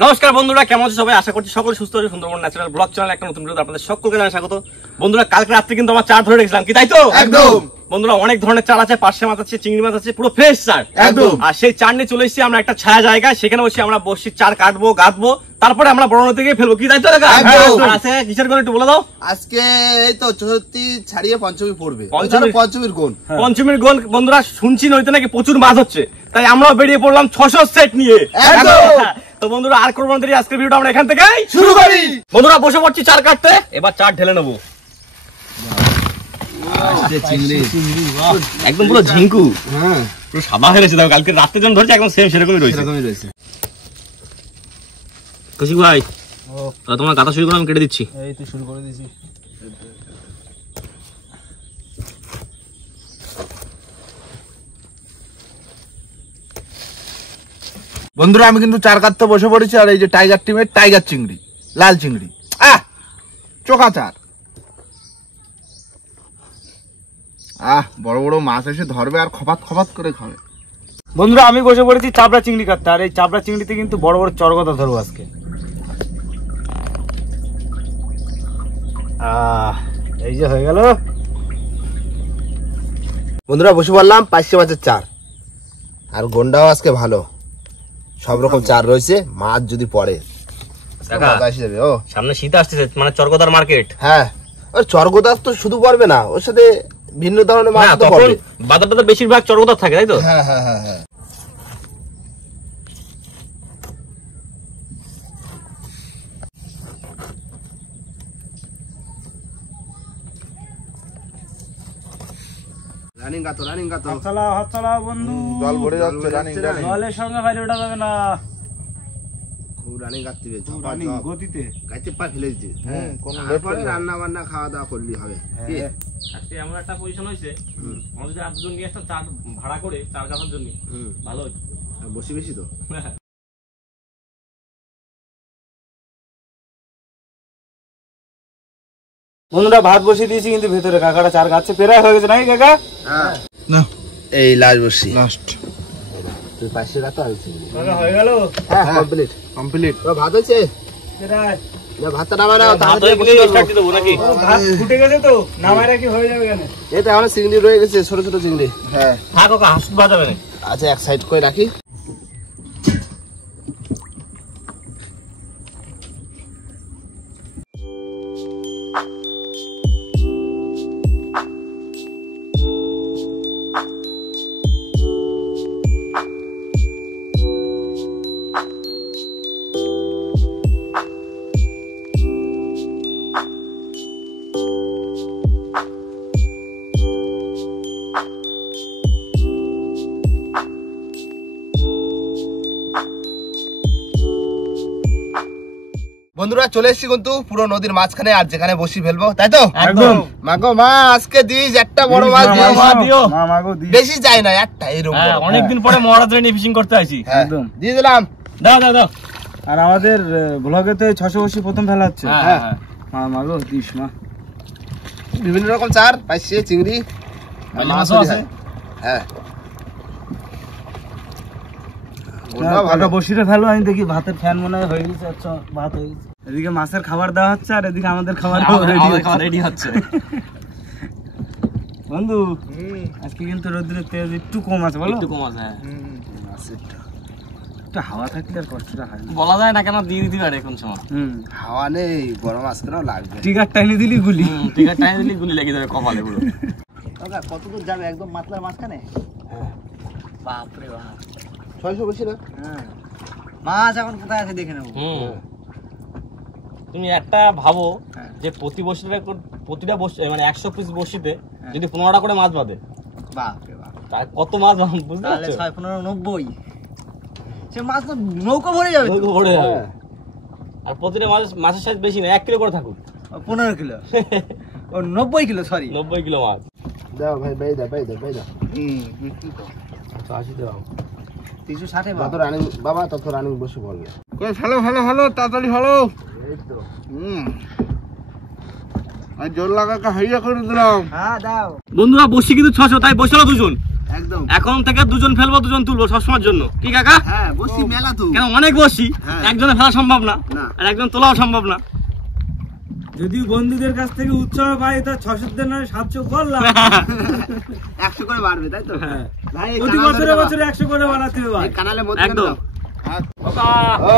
নমস্কার বন্ধুরা, কেমন আছে সবাই? আশা করছি সকল সুস্থ আছে। সুন্দরবন ন্যাচারাল ব্লগ চ্যানেল একটা নতুন ভিডিওতে আপনাদের সকলকে জানাই স্বাগত। বন্ধুরা, কালকে রাত্রে কিন্তু আমার চার ধরে রেখেছিলাম, কি তাই তো? একদম। বন্ধুরা, অনেক ধরনের চার আছে, পার্শে মাছ আছে, চিংড়ি মাছ আছে, পুরো ফ্রেশ চার একদম। আর সেই চার নিয়ে চলে এসেছি আমরা একটা ছায়া জায়গায়, সেখানে বসে আমরা বসি চার কাটবো, গাঁথবো, তারপরে আমরা বড় নদী থেকে ফেলবো, কি তাই তো? আচ্ছা, কিসের কোন একটু বলে দাও। আজকে এই তো চতুর্থী ছাড়িয়ে পঞ্চমী পড়বে, পঞ্চমীর কোন পঞ্চমীর গোল। বন্ধুরা, শুনছি নইতে নাকি প্রচুর মাছ হচ্ছে, তাই আমরাও বেরিয়ে পড়লাম 600 সেট নিয়ে। তো বন্ধুরা, আর করবো না দেরি, আজকের ভিডিওটা আমরা এখান থেকে শুরু করি। বন্ধুরা, বসে পড়ছি চার কাটতে, এবার চার ঢেলে নেবো। একদম পুরো ঝিঙ্কু, পুরো সাদা হয়ে রয়েছে। কালকে রাত্রে যখন ধরছে একদম সেম সেরকমই রয়েছে। কৌশিক ভাই, তোমার গাথা শুরু করে আমি কেটে দিচ্ছি। এই তো শুরু করে দিয়েছি। বন্ধুরা, আমি কিন্তু চার কাটতে বসে পড়েছি। আর এই যে টাইগার টিমের টাইগার চিংড়ি, লাল চিংড়ি, চোখা চার। বড় বড় মাছ এসে ধরবে আর খপাত খপাত করে খাবে। বন্ধুরা, আমি বসে পড়েছি চাপড়া চিংড়ি কাটতে। আর এই চাপড়া চিংড়িতে কিন্তু বড় বড় চরগদা ধরবো আজকে। এই যে হয়ে গেল। বন্ধুরা, বসে পড়লাম পাঁচশে মাছের চার। আর গন্ডাও আজকে ভালো, সব রকম চার রয়েছে। মাছ যদি পড়ে সামনে শীত আসতেছে, মানে চরগদার মার্কেট। হ্যাঁ, ওই চরগোদার তো শুধু পড়বে না, ওর সাথে ভিন্ন ধরনের মাছ তো পড়বে। বাজারটাতে বেশিরভাগ চরগদার থাকে, তাই তো? হ্যাঁ হ্যাঁ হ্যাঁ হ্যাঁ। রানিং গাতো হাত চালাও বন্ধু। জল ভরে যাচ্ছে, রানিং জলের সঙ্গে বাইরে ওঠা যাবে না। খুব রানিং গাতে রানিং গতিতে গাইতে পা ফেলে দিতে। তারপরে রান্না বান্না খাওয়া দাওয়া করলেই হবে। আজকে এমন একটা পজিশন হয়েছে, আমাদের যদি আটজন নিয়ে একটা চার ভাড়া করে চার গাছার জন্য ভালো হতো। বসি বেশি তো। বন্ধুরা, ভাত বসিয়ে দিয়েছি, কিন্তু ভেতরে কাকাটা চার গাছে প্রায় হয়ে গেছে নাকি কাকা? এই লাস্ট বসি, লাস্ট তুই পাশে রাখো। কাকা হয়ে গেল? হ্যাঁ, কমপ্লিট কমপ্লিট। ভাত হয়েছে? প্রায়। না, ভাতটা নামায় নাও, ভাত হয়ে গেলে স্টার্ট দিয়ে দেবো নাকি? ভাত ফুটে গেছে তো, নামায় রাখি হয়ে যাবে কেন? এই তো এখন চিংড়ি রয়ে গেছে, ছোট ছোট চিংড়ি। হ্যাঁ, হ্যাঁ কাকা, হাসুদ বাজাবে না। আচ্ছা, এক সাইড করে রাখি। বন্ধুরা, চলে এসেছি কিন্তু পুরো নদীর মাঝখানে, আর যেখানে বসি ফেলবো, তাই তো? একদম। মাগো মা, আজকে দিস একটা বড় মাছ দিও। বেশি চাই না, একটা এরকম। অনেকদিন পরে মহারাজ নিয়ে ফিশিং করতে আসি। একদম দিয়ে দিলাম। দাও দাও দাও। আর আমাদের ব্লগে তো 680 প্রথম ফেলা হচ্ছে। হ্যাঁ মা মাগো দিস মা। বিভিন্ন রকম চার পাইছে, চিংড়ি, মাছও আছে। হ্যাঁ, ভালো বসিটা ফেলো। আমি দেখি ভাতের ফ্যান মনে হয় হয়ে গেছে। আচ্ছা, ভাত হয়ে গেছে। এদিকে মাছের খাবার দেওয়া হচ্ছে, আর এদিকে আমাদের খাবার রেডি হচ্ছে। বন্ধু, আজকে কিন্তু রোদ্রের তেজ একটু কম আছে, বলো? একটু কম আছে, হ্যাঁ। একটু হাওয়া থাকলে আর কষ্টটা হয় না। বলা যায় না কেন, দিয়ে দিতে পারে কোন সময়। হাওয়া নেই, গরম আজকে লাগবে। টিকার টাইনে দিলি গুলি, টিকার টাইনে দিলি গুলি লেগে যাবে কপালে পুরো। কত দূর যাবে? একদম মাতলার মাঝখানে। বাপরে বাপ, 600 বেশি না? মাছ এখন কোথায় আছে দেখে নেবো। তুমি একটা ভাবো যে প্রতিটা মানে 100 পিস বসিতে যদি 15টা করে মাছ বাঁধে, বাপরে বাপ, তার কত মাছ বুঝতে পারছো? 6, 15, 90 সে মাছ তো নৌকো ভরে যাবে। নৌকো ভরে যাবে। আর প্রতিটা মাছের সাইজ বেশি না, 1 কিলো করে থাকুক। 15 কিলো ও 90 কিলো, সরি 90 কিলো মাছ। দাও ভাই, বাই দাও। 80 দাও। 360 তত রানিং বাবা, তত রানিং বসে পড়বে। ভালো তাড়াতাড়ি ভালো। এই তো জোর লাগা হাইয়া করে দিলাম। হ্যাঁ দাও। বন্ধুরা, বসি কিন্তু 600, তাই বসে না দুজন। একদম। এখন থেকে দুজন ফেলবো দুজন তুলবো সবসময়ের জন্য, কি কাকা? হ্যাঁ, বসি মেলা তো। কেন অনেক বসি, হ্যাঁ। একজনে ফেলা সম্ভব না না। আর একজন তোলাও সম্ভব না। যদি বন্ধুদের কাছ থেকে উৎসাহ পাই তা 600 দেন না 700 করলাম। 100 করে বাড়বে তাই তো? হ্যাঁ। ভাই এই প্রতি কানাল বছরে ধরে বছরে 100 করে বাড়াতে হবে ভাই। এই কানালের মধ্যে একদম। দাও। হ্যাঁ। কাকা, ও,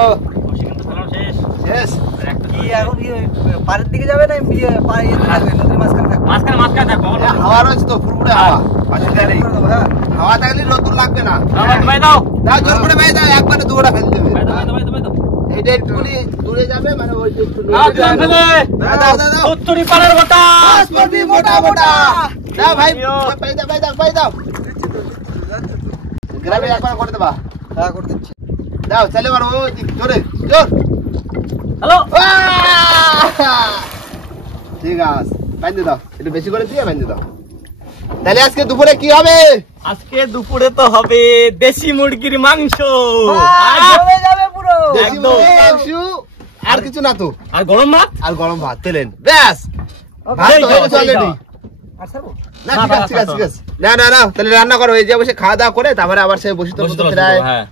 বসি কিন্তু ফেলানো শেষ। শেষ। কি এখন কি পাড়ের দিকে যাবে না পাড়ে থাকবে নদীর মাঝখানে থাকবে? মাঝখানে থাকবো। এ, হাওয়া রয়েছে তো, ফুরফুরে হাওয়া। অসুবিধা নেই। হাওয়া থাকলে নতুন লাগবে না। ভাই দাও, দাও, জোর করে ভাই দাও, একবারে দুটা ফেলে দেবে। ভাই দাও, ভাই দাও, ভাই দাও। এইটা একটুখানি দূরে যাবে, মানে ওইটা একটু দাও, দূরে যাবে। ফেলে। দাও, দাও, দাও, দাও। সত্তরি পাড়ের গোটা। বাসমতি মোটা মোটা। দাও ভাই, ভাই দাও, ভাই দাও, ভাই দাও। গ্রামে একবার করে দেবা। হ্যাঁ করে দিচ্ছি। দাও, চলে মারো, ওই দিক, জোরে, জোর। হ্যালো, ঠিক আছে, বাঁধে দাও, একটু বেশি করে দিয়ে বাঁধে দাও। তাহলে আজকে দুপুরে কি হবে? আজকে দুপুরে তো হবে দেশি মুরগির মাংস। জমে যাবে পুরো। দেশি একদম। মুরগির মাংস, আর কিছু না তো, আর গরম ভাত। আর গরম ভাত পেলেন, ব্যাস। ভাত তো হয়ে গেছে already। আর ছাড়বো? না, ঠিক আছে, ঠিক আছে, ঠিক আছে। না, না, না, তাহলে রান্না করো, এই যে বসে খাওয়া দাওয়া করে তারপরে আবার সে বসি তো বসি তো প্রায় হ্যাঁ।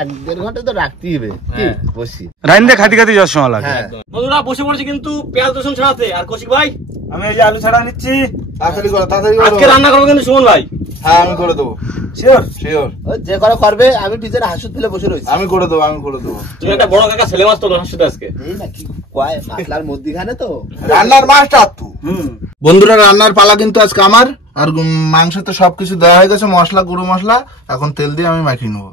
1-1.5 ঘন্টা তো রাখতেই হবে, কি হ্যাঁ। বসি। রাইন্দে খাতি খাতি যাওয়ার সময় লাগে। হ্যাঁ, বন্ধুরা বসে পড়েছে কিন্তু পেঁয়াজ রসুন ছাড়াতে। আর কৌশিক ভাই আমি এই যে আলু ছাড়া নিচ্ছি। তাড়াতাড়ি করো, তাড়াতাড়ি করো। আজকে রান্না করবো কিন্তু সুমন ভাই। হ্যাঁ আমি করে দেবো, শিওর? শিওর। ওই যে করে করবে, আমি পিছনে হাসুত ফেলে বসে রয়েছি। আমি করে দেবো, আমি করে দেবো। তুমি একটা বড় কাকা ছেলে মাছ তো সাথে আজকে। এই না কি কয়, মাছলার মধ্যিখানে তো। রান্নার মাছটা তু। বন্ধুরা, রান্নার পালা কিন্তু আজকে আমার। আর মাংস তো সবকিছু দেওয়া হয়ে গেছে, মশলা, গুঁড়ো মশলা। এখন তেল দিয়ে আমি মাখিয়ে নেবো।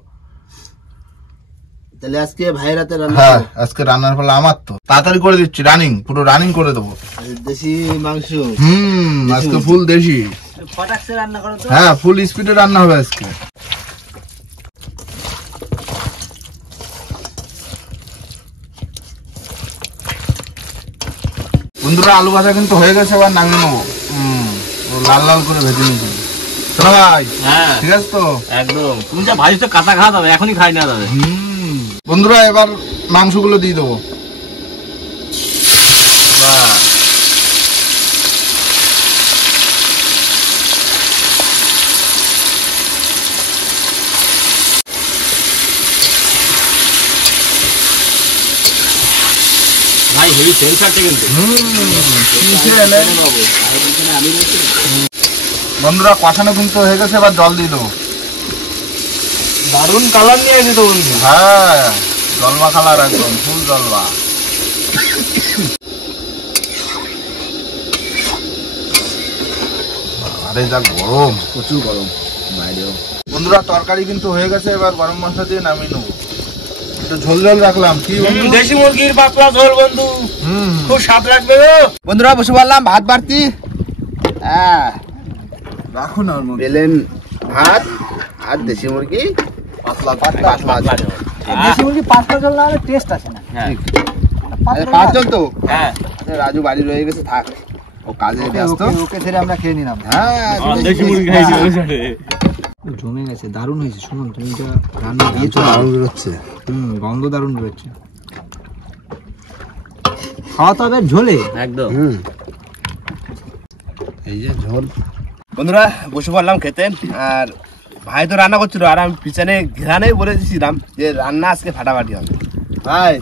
তাহলে আজকে ভাইয়ের হাতে রান্না হ্যাঁ, করো। আজকে রান্নার পালা আমার তো। তাড়াতাড়ি করে দিচ্ছি, রানিং, পুরো রানিং করে দেবো। দেশি মাংস। আজকে ফুল দেশি। ফটাকসে রান্না করো তো। হ্যাঁ, ফুল স্পিডে রান্না হবে আজকে। বন্ধুরা, আলু ভাজা কিন্তু হয়ে গেছে, এবার নামিয়ে নেবো। লাল লাল করে ভেজে নিয়েছি। চলো ভাই, হ্যাঁ ঠিক আছে তো? একদম। তুমি যা ভাজি তো কাঁচা খাওয়া যাবে, এখনই খাই না যাবে। বন্ধুরা, এবার মাংসগুলো দিয়ে দেবো। ভাই হেভি সেন্সারটা কিন্তু। বন্ধুরা, কষানো কিন্তু হয়ে গেছে, এবার জল দিয়ে দেবো। দারুন কালার নিয়ে এসে তো বন্ধু। হ্যাঁ, জলমা কালার, একদম ফুল জলমা। আরে যা গরম, প্রচুর গরম বাইরেও। বন্ধুরা, তরকারি কিন্তু হয়ে গেছে, এবার গরম মশলা দিয়ে নামিয়ে নেবো। একটু ঝোল ঝোল রাখলাম, কি বন্ধু? দেশি মুরগির পাতলা ঝোল বন্ধু, খুব স্বাদ লাগবে গো। বন্ধুরা, বসে বললাম ভাত বাড়তি। হ্যাঁ, রাখুন আর মধ্যে পেলেন ভাত আর দেশি মুরগি পাতলা পাতলা ঝোল। দেশি মুরগি পাতলা ঝোল না হলে টেস্ট আসে না। হ্যাঁ আরে, 5 জন তো। হ্যাঁ আরে, রাজু বাড়ি রয়ে গেছে, থাক, ও কাজে ব্যস্ত। ওকে ছেড়ে আমরা খেয়ে নিলাম। হ্যাঁ, দেশি মুরগি খাইছি ওই সাথে। জমে গেছে, দারুণ হয়েছে। শুনুন, তুমি যা রান্না দিয়েছো, দারুণ বেরোচ্ছে। গন্ধ দারুণ বেরোচ্ছে। খাওয়া তো হবে ঝোলে। একদম। এই যে ঝোল। বন্ধুরা, বসে পড়লাম খেতে। আর ভাই তো রান্না করছিল, আর আমি পিছনে ঘেরানেই বলে দিয়েছিলাম যে রান্না আজকে ফাটাফাটি হবে। ভাই,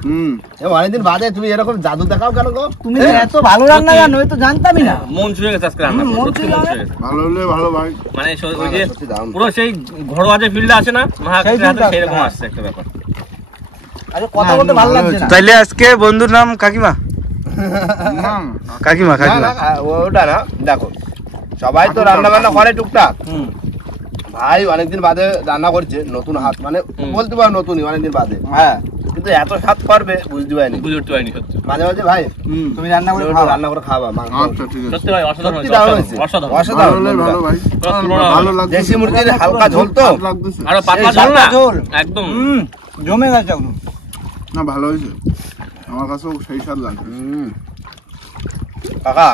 অনেকদিন বাদে তুমি এরকম জাদু দেখাও কেন গো? তুমি যে এত ভালো রান্না জানো, এ তো জানতামই না। মন ছুঁয়ে গেছে আজকে রান্না করে, মন সত্যি ছুঁয়ে মন যাবে। ছুঁয়ে গেছে। ভালো হলে ভালো ভাই। মানে ওই যে সত্যি দারুণ। পুরো সেই ঘরোয়া যে ফিল্ডে আছে না, মহাকাশের হাতে feel টা, সেরকম হ্যাঁ। আসছে একটা ব্যাপার। আরে কথা বলতে ভালো লাগছে না। তাইলে আজকে বন্ধুর নাম কাকিমা। কাকিমা না, কাকিমা না, ওটা না, দেখো সবাই তো রান্না বান্না করে টুকটাক। ভাই অনেকদিন বাদে রান্না করছে, নতুন হাত, মানে বলতে পারো নতুনই, অনেকদিন বাদে। হ্যাঁ, কিন্তু এত স্বাদ পারবে বুঝতে পারিনি। বুঝে উঠতে পারিনি সত্যি। মাঝে মাঝে ভাই তুমি রান্না করে একটু খাও। রান্না করে খাওয়া মাংস। আচ্ছা, ঠিক আছে। সত্যি ভাই অসাধারণ সত্যি হয়েছে, দারুণ হয়েছে। অসাধারণ অসাধারণ। ভালো অসাধারণ হলে ভালো ভাই। পুরো তুলনা ভালো হবে। লাগছে। দেশি মুরগির হালকা ঝোল তো। ভালো লাগতেছে। আরো পাতলা সেই ঝোল না, ঝোল। একদম। জমে গেছে একদম। না, ভালো হয়েছে, আমার কাছেও সেই স্বাদ লাগছে। কাকা,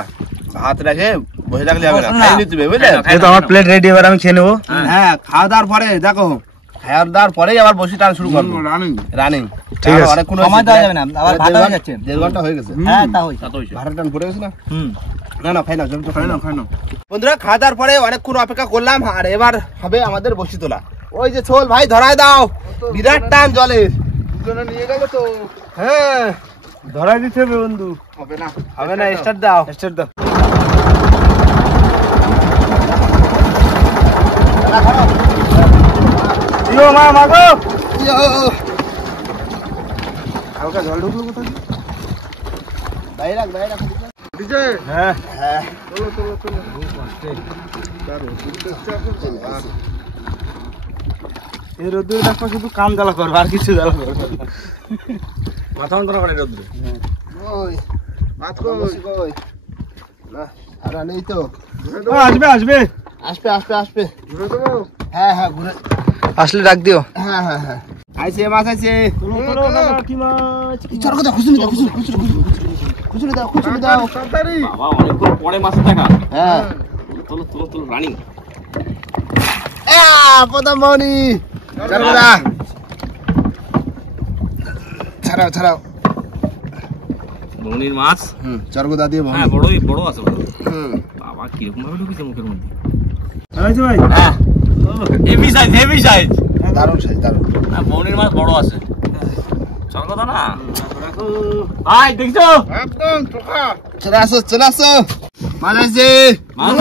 ভাত রেখে বসে থাকলে হবে না, বসো না। খাই নিতে হবে, বুঝলে? খাই এই তো আমার প্লেট রেডি, এবার আমি খেয়ে নেবো। হ্যাঁ, খাওয়া দাওয়ার পরে দেখো, খাওয়া দাওয়ার পরেই আবার বসে টান শুরু করবো। রানিং। রানিং ঠিক আছে। অনেকক্ষণ সময় দেওয়া যাবে না, আবার ভাত হয়ে যাচ্ছে। 1.5 ঘন্টা হয়ে গেছে। হ্যাঁ, তা হয়েছে। তা তো হয়েছে। ভাড়া টান পড়ে গেছে না? না না খাই না, জমি তো খাই না। বন্ধুরা খাওয়া দাওয়ার পরে অনেকক্ষণ অপেক্ষা করলাম, আর এবার হবে আমাদের বসি তোলা। ওই যে ছোল ভাই ধরায় দাও, বিরাট টান জলের। দুজনে নিয়ে গেল তো। হ্যাঁ ধরাই দিতে হবে বন্ধু। হবে না, হবে না, স্টার্ট দাও। স্টার্ট দাও। ইয়ো মা মাগো। হালকা জল ঢুকলো কোথায়? দাঁড়িয়ে রাখ, দাঁড়িয়ে রাখ। ডিজে হ্যাঁ হ্যাঁ চলো চলো চলো। দারুণ, এই রোদ্দুরে দেখো শুধু কাম জ্বালা করবো, আর কিছু জ্বালা করবো না। মাথা অন্তর করে রোদ্দুরে। ওই মাছ বসি কই? না আর নেই তো। ও, আসবে আসবে। আসবে আসবে আসবে। ঘুরে দেবো। হ্যাঁ হ্যাঁ ঘুরে। আসলে ডাক দিও। হ্যাঁ হ্যাঁ হ্যাঁ আইছে মাছ আইছে। চলো চলো কাকা, কি মাছ? চল কথা খুশি দাও, খুশি খুশি খুশি দাও, খুশি দাও। তাড়াতাড়ি। বাবা অনেকক্ষণ পরে মাছের দেখা। হ্যাঁ তোলো তোলো তোলো রানিং। প্রথম মনি চল কথা। ছাড়াও ছাড়াও। বনির মাছ। চরগোদা দিয়ে হ্যাঁ বড়ই বড় আছে বড়। হুম বাবা কিরকম ভাবে ঢুকেছে মুখের মধ্যে। হয়েছে ভাই? হ্যাঁ হেভি সাইজ হেভি সাইজ। দারুণ সাইজ দারুণ। না বনির মাছ বড় আছে। চল কথা না। ভাই দেখছো? একদম টোকা। চলে আসো চলে আসো। মাছ আইছে। মাছ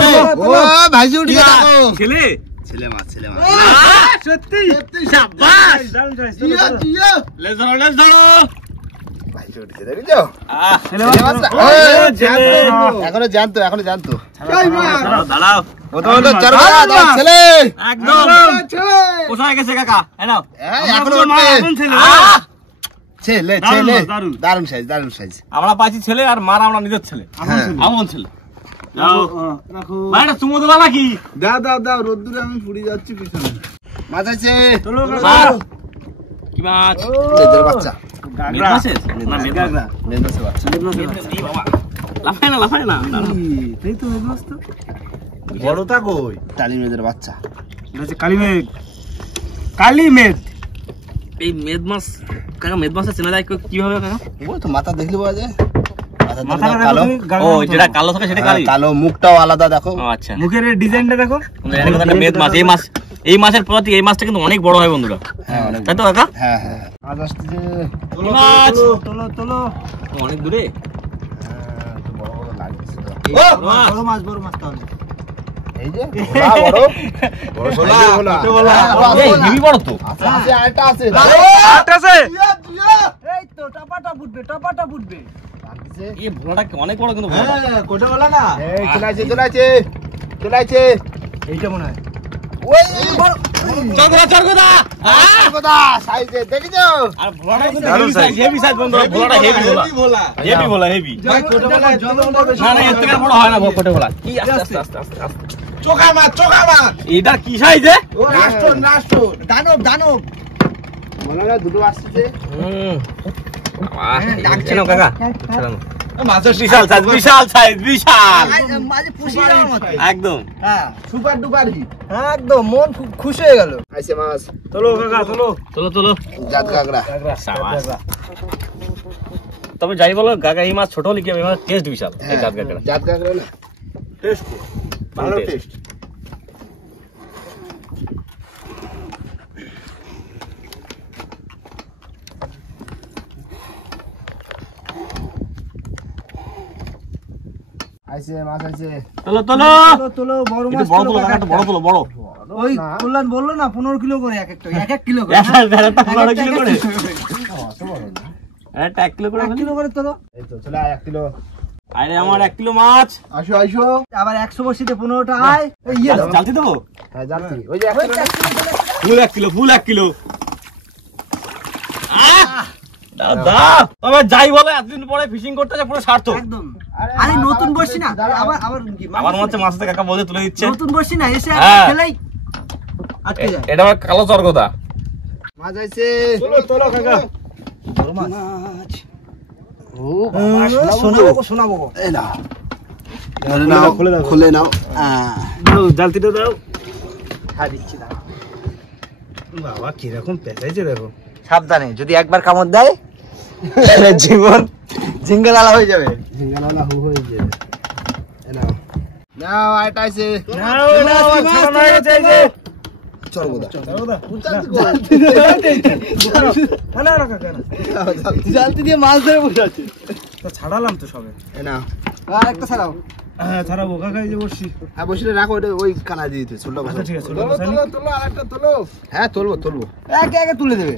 ও ভাইজি উঠে দেখো। ছেলে ছেলে মাছ ছেলে মাছ। সত্যি শাবাশ। দারুণ চাইছ, চলো, চলো। লেজ ধরো লেজ ধরো। ভাইজি উঠে দেখছো? ছেলে ছেলে মাছ মাছ না? ধরো। ওই, ছেলে। এখনো জানতো এখনো জানতো। দাঁড়াও দাঁড়াও। প্রথমত চরগোদা দাও ছেলে। একদম কোথায় গেছে কাকা? এই নাও। এখনো মা, উঠবে। এখন ছেলে। ছেলে দারুণ ছেলে মাছ, দারুণ। দারুণ সাইজ দারুণ সাইজ। আমরা পাইছি ছেলে আর মারা আমরা নিজের ছেলে। হ্যাঁ। আমন ছেলে। যাও। রাখো। ভাই এটা চুমো দেবা নাকি? দাও দাও দাও, রোদ্দুরে আমি পুড়ে যাচ্ছি পিছনে। মাছ আছে। চলো কাকা। মাছ। কি মাছ? মেয়েদের বাচ্চা। মেদ গাগরা। মাছের? না মেদ মাছ। মেয়েদের বাচ্চা। এই বাবা। লাফায় না লাফায় না। দাঁড়াও। এই তো মেঘ মাছ তো। বড়টা কই? টালি মেয়েদের বাচ্চা। এটা হচ্ছে কালী মেঘ। কালী মেঘ। এই মেদ মাছ কাকা মেদ মাছের চেনা যায় কিভাবে কাকা? ওই তো মাথা দেখলে পাওয়া যায়। মাথাটা দেখো কালো। তুমি, গাগরা ও মতো। যেটা কালো থাকে সেটা কালি। কালো মুখটাও আলাদা দেখো। ও আচ্ছা। মুখের এই ডিজাইনটা দেখো। এটা কথা মেদ মাছ। এই মাছের প্রতি এই মাছটা কিন্তু অনেক বড় হয় বন্ধুরা। হ্যাঁ অনেক তাই তো কাকা? হ্যাঁ হ্যাঁ মাছ আসছে। কি মাছ? তোলো তোলো। অনেক দূরে। একটু বড় বড় লাগছে তো। মাছ। বড় মাছ তাহলে। এই যে ভোলা বড় বড় ভোলা ভোলা। এই হেভি বড় তো। আছে আছে আরেকটা আছে। আছে। এই তো টাপাটা ফুটবে। লাগছে। এই ভোলাটা অনেক বড় কিন্তু ভোলাটা। হ্যাঁ, কোটা বলা না। এই চলাইছে চলাইছে চলাইছে। এইটা মনে হয়। ওই চরগোদা চরগোদা। কথা সাইজে দেখেছো? আর ভোলাটা কিন্তু হেভি সাইজ বন্ধুরা। ভোলাটা হেভি ভোলা। হেভি ভোলা হেভি। না না এর থেকে বড় হয় না কোটে ভোলা। কি আস্তে আস্তে আস্তে আস্তে। চোখা মাছ চোখা মাছ। এটা কি সাইজে? ও রাষ্ট্র রাষ্ট্র। দানব। মনে হয় দুটো আসছে। ডাকছে না কাকা। মাছের বিশাল সাইজ বিশাল সাইজ বিশাল। মাঝে খুশি হওয়ার মতো। একদম। হ্যাঁ, সুপার ডুপার হিট। একদম মন খুব খুশি হয়ে গেল। আইছে মাছ। চলো কাকা চলো। চলো চলো। জাত কাকড়া। সাবাস। তবে যাই বলো গাগা এই মাছ ছোট হলে কি হবে? এই মাছ টেস্ট বিশাল। এই জাত গাগা। জাত কাকড়া না? টেস্ট ভালো টেস্ট। আইছে মাছ আইছে। চলো চলো। তোলো বড় একটু মাছ বড় তোলো তোলো কাকা। একটু বড় তোলো বড়। ওই কল্যাণ বললো না 15 কিলো করে এক একটা 1 কিলো করে। একটা 15 কিলো করে। একটা 1 কিলো করে। 1 কিলো করে তোলো। এই তো চলে আয় 1 কিলো। আরে আমার 1 কিলো মাছ। আসো আসো। আবার 100 বসিতে 15টা আয়। এই ইয়ে দাও। জালতি দেবো? হ্যাঁ জানতি। ওই যে 1 কিলো। ফুল 1 কিলো ফুল 1 কিলো। দাদা তবে যাই বলে এতদিন পরে ফিশিং করতে পুরো সার্থক। একদম। আরে নতুন বসছি না। আবার কি আমার মনে হচ্ছে মাছটা কাকা বলে তুলে দিচ্ছে। নতুন বসছি না এসে হ্যাঁ। খেলাই আটকে যায়। এটা আমার কালো চরগোদা। মাছ আইছে। তোলো কাকা। বড় মাছ। ও বাবা শোনাবো। এই না। ধরে নাও খুলে নাও। দাও জালতিটা দাও। খা দিচ্ছি না। বাবা কিরকম পেঁচাইছে দেখো। সাবধানে যদি একবার কামড় দেয় জীবন জিঙ্গলালা হয়ে যাবে। ঝিঙ্গানালা হয়ে যাবে। নাও আইটা আছে চল বোদা জালতি দিয়ে মাছ ধরে বসে আছে। ছাড়ালাম তো সবে। না আর একটা ছাড়াও। হ্যাঁ ছাড়াবো কাকা, এই যে বসছি। হ্যাঁ বসে রাখো, ওটা ওই কানা দিয়ে দিতে ছোটটা আচ্ছা ঠিক আছে, হ্যাঁ তুলবো একে একে তুলে দেবে।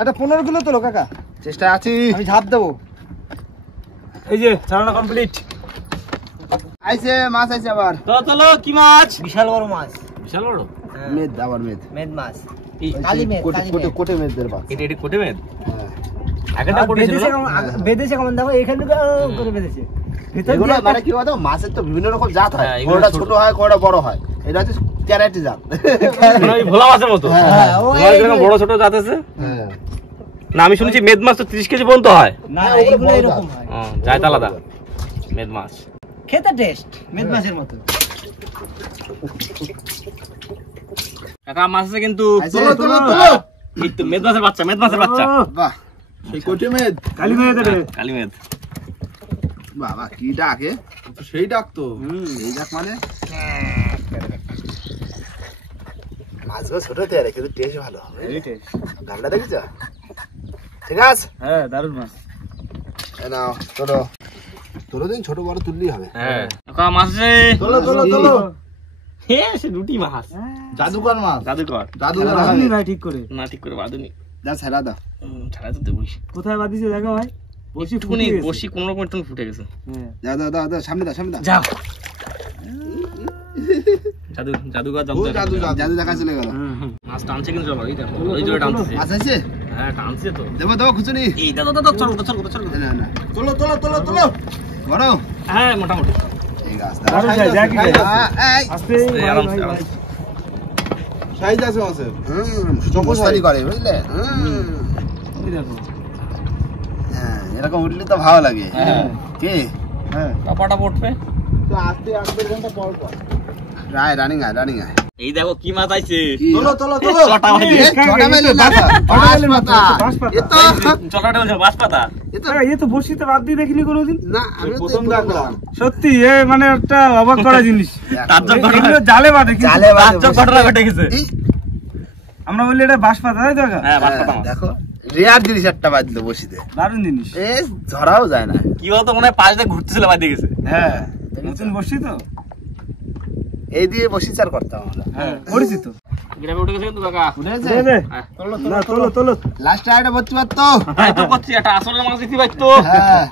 একটা 15 কিলো তোলো কাকা, চেষ্টা আছি। আমি ঝাঁপ দেবো। এই যে ছাড়ানো কমপ্লিট। আইছে মাছ আইছে আবার। চলো কি মাছ? বিশাল বড় মাছ, বিশাল বড় মেদ আবার মেদ মেদ মাছ। এই কালি মেদ, কোটে কালি কোটে মেদ। কোটে মেদের বাপ। এটা এটা কোটে মেদ। হ্যাঁ আগেটা কোটে ছিল না? বেঁধেছে কেমন দেখো, এখান থেকে করে বেঁধেছে। ভিতর এগুলো দিয়ে মানে কি বলতো, মাছের তো বিভিন্ন রকম জাত হয়, হ্যাঁ, এগুলো কোনটা ছোট। ছোট হয় কোনটা বড় হয়। এটা হচ্ছে ক্যারাটি জাত। মানে ওই ভোলা মাছের মতো। হ্যাঁ, ও ভোলা যেরকম বড় ছোট জাত আছে। হ্যাঁ না আমি শুনেছি মেদ মাছ তো 30 কেজি পর্যন্ত হয়। না হ্যাঁ, ওগুলো এগুলো বড় এরকম জাত। হয়, জায়তা আলাদা মেদ মাছ। খেতে টেস্ট মেদ মাছের মতো। কাকা মাছ আছে কিন্তু। আইছে। তোলো এই তো মেদ মাছের বাচ্চা, মেদ মাছের বাচ্চা। বাহ সেই কোটি মেদ, কালি মেদ রে। কালি মেদ। বাবা কি ডাকে, সেই ডাকতো। এই ডাক মানে মাছগুলো ছোট হতে পারে কিন্তু টেস্ট ভালো হবে। গান্ডা দেখেছ? ঠিক আছে, হ্যাঁ দারুণ মাছ। এই নাও তোলো দিন, ছোট বড় তুললেই হবে। হ্যাঁ কাকা মাছ আছে। তোলো হে সে দুটি মাছ। জাদুকর মাছ, জাদুকর। জাদুকর বাঁধুনি ভাই ঠিক করে। না ঠিক করে বাঁধুনি। যা ছাড়া দাও। ছাড়া তো দেবই। কোথায় বাঁধিছে দেখো ভাই, বসি একটুখানি ফুটে গেছে। বসি কোন রকম একটু ফুটে গেছে। হ্যাঁ দাও দাও দাও দাও, সামনে দাও সামনে দাও। যাও। জাদুকর জাদু জাদু দেখা চলে গেল। মাছ টানছে কিন্তু জল, এই দেখো ওই জোরে টানছে। মাছ আছে? হ্যাঁ টানছে তো। দেবো দেবো খুচুনি। এই দাও চল। না না তোলো বড় হ্যাঁ মোটামুটি। ঠিক আছে। দারুণ সাইজ, দেখি ভাই। এই আস্তে এই, ভাই, আরামসে, ভাই, আরামসে। সাইজ আছে মাছের। চকোসারি করে বুঝলে। এই দেখো। হ্যাঁ এরকম উঠলে তো ভালো লাগে। হ্যাঁ। কি হ্যাঁ কাপাটা পড়বে। তো আসতে 1-2 ঘন্টা পর রানিং আয়। এই দেখো কি মাছ আইছে। কি? তোলো চটা ভাই। এ, ছটা মাইলে না তো। বাঁশ পাতা। বাঁশ পাতা। এ তো চটাটা বলছে বাঁশ পাতা। কাকা, এ তো বসিতে বাদ দিয়ে দেখিনি কোনোদিন। না আমি তো প্রথম দেখলাম। সত্যি এ মানে একটা অবাক করা জিনিস। তাজ্জব এগুলো ঘটনা। জালে বাঁধে কিন্তু। জালে বাঁধে তাজ্জব ঘটনা ঘটে গেছে। এই, আমরা বলি এটা বাঁশ পাতা, তাই তো কাকা? হ্যাঁ বাঁশ পাতা মাছ। দেখো রেয়ার জিনিস একটা বাজলো বসিতে। দারুণ জিনিস। এ ধরাও যায় না। কি বলতো মনে হয় পাশ দিয়ে ঘুরতেছিল বাদ দিয়ে গেছে। হ্যাঁ নতুন বসি তো। এই দিয়ে বসি চার করতাম আমরা। হ্যাঁ পরিচিত। গ্রামে উঠে গেছে কিন্তু কাকা। উঠেছে? দে দে। হ্যাঁ। না তোলো। লাস্টে আইটা ভর্তি পারতো। তাই তো করছি একটা আসলের মাছ দিতে পারতো। হ্যাঁ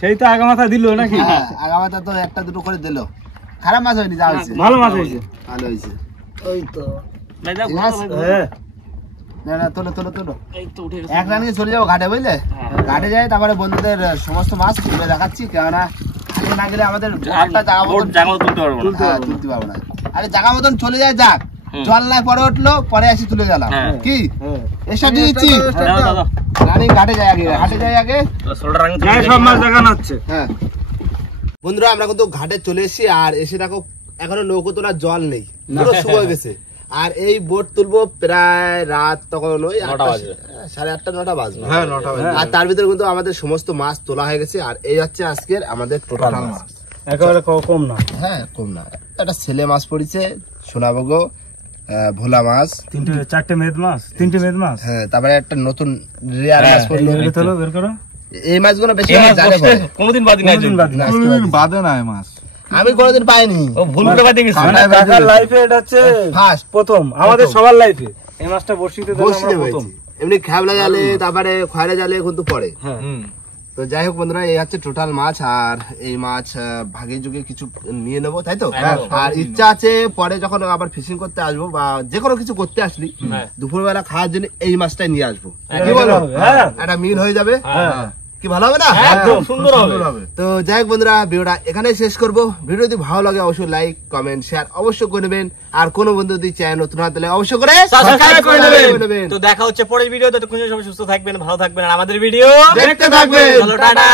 সেই তো আগা মাথা দিল নাকি? হ্যাঁ, আগামাতা তো একটা দুটো করে দিল। খারাপ মাছ হয়নি, যা হয়েছে ভালো মাছ হয়েছে। ভালো হয়েছে। ওই তো। নাই যাও, মাছ? হ্যাঁ না তোলো। এই তো উঠে গেছে। এক রানিয়ে চলে যাবো ঘাটে বুঝলে। ঘাটে যাই, তারপরে বন্ধুদের সমস্ত মাছ তুলে দেখাচ্ছি, কেননা ঘাটে না গেলে আমাদের বোটটা জায়গা মতন জায়গা মতো তুলতে পারবো না। হ্যাঁ, তুলতে পারবো না। আরে জায়গা মতন চলে যায়, যাক জল নাই পরে উঠলো, পরে আসি তুলে গেলাম। হ্যাঁ। কি হ্যাঁ এসব দিচ্ছি দাও। রানিং ঘাটে যাই আগে। শোল্ডার রাখতে যাই সব মাছ দেখানো হচ্ছে। হ্যাঁ বন্ধুরা, আমরা কিন্তু ঘাটে চলে এসেছি, আর এসে দেখো এখনো নৌকো তোলার জল নেই, পুরো শুকিয়ে গেছে। আর এই বোট তুলবো প্রায় রাত তখন ওই 9টা বাজবে। 8:30 9টা বাজবে। হ্যাঁ 9টা বাজে। আর তার ভিতরে কিন্তু আমাদের সমস্ত মাছ তোলা হয়ে গেছে, আর এই হচ্ছে আজকের আমাদের টোটাল মাছ। একেবারে কম না। হ্যাঁ কম না, একটা ছেলে মাছ পড়েছে, সোনাবগো, ভোলা মাছ, 4টে মেদ মাছ, 3টে মেদ মাছ। হ্যাঁ তারপরে একটা নতুন রেয়ার মাছ পড়লো। এই তোলো, বের করো। এই মাছগুলো বেশি এই মাছ জালে বসতে পড়ে। কোনোদিন বাদি নাই। কোনোদিন বাদ না, না। আজকে বাদে। বাদে না এই মাছ। আমি কোনোদিন পাইনি। ও ভুল করে বাদি গেছে। মানে কাকার লাইফে এটা হচ্ছে ফার্স্ট প্রথম, আমাদের সবার লাইফে এই মাছটা বসিতে দিলাম বসিতে আমরা প্রথম। হয়েছে। এমনি খেবলা জালে, তারপরে খয়রা জালে কিন্তু পড়ে। হ্যাঁ তো যাই হোক বন্ধুরা, এই হচ্ছে টোটাল মাছ, আর এই মাছ ভাগে যুগে কিছু নিয়ে নেবো, তাই তো? আর ইচ্ছা আছে পরে যখন আবার ফিশিং করতে আসবো বা যে কোনো কিছু করতে আসলি, দুপুরবেলা খাওয়ার জন্য এই মাছটাই নিয়ে আসবো। কি বলো? হ্যাঁ। একটা মিল হয়ে যাবে, হ্যাঁ কি ভালো হবে না? একদম সুন্দর হবে। তো যাই হোক বন্ধুরা, ভিডিওটা এখানেই শেষ করবো। ভিডিও যদি ভালো লাগে অবশ্যই লাইক কমেন্ট শেয়ার অবশ্যই করে নেবেন, আর কোনো বন্ধু যদি চ্যানেল নতুন হয় তাহলে অবশ্যই করে সাবস্ক্রাইব করে করে নেবেন। তো দেখা হচ্ছে পরের ভিডিও। ততক্ষণ সবাই সুস্থ থাকবেন, ভালো থাকবেন, আর আমাদের ভিডিও দেখতে থাকবেন। চলো টাটা।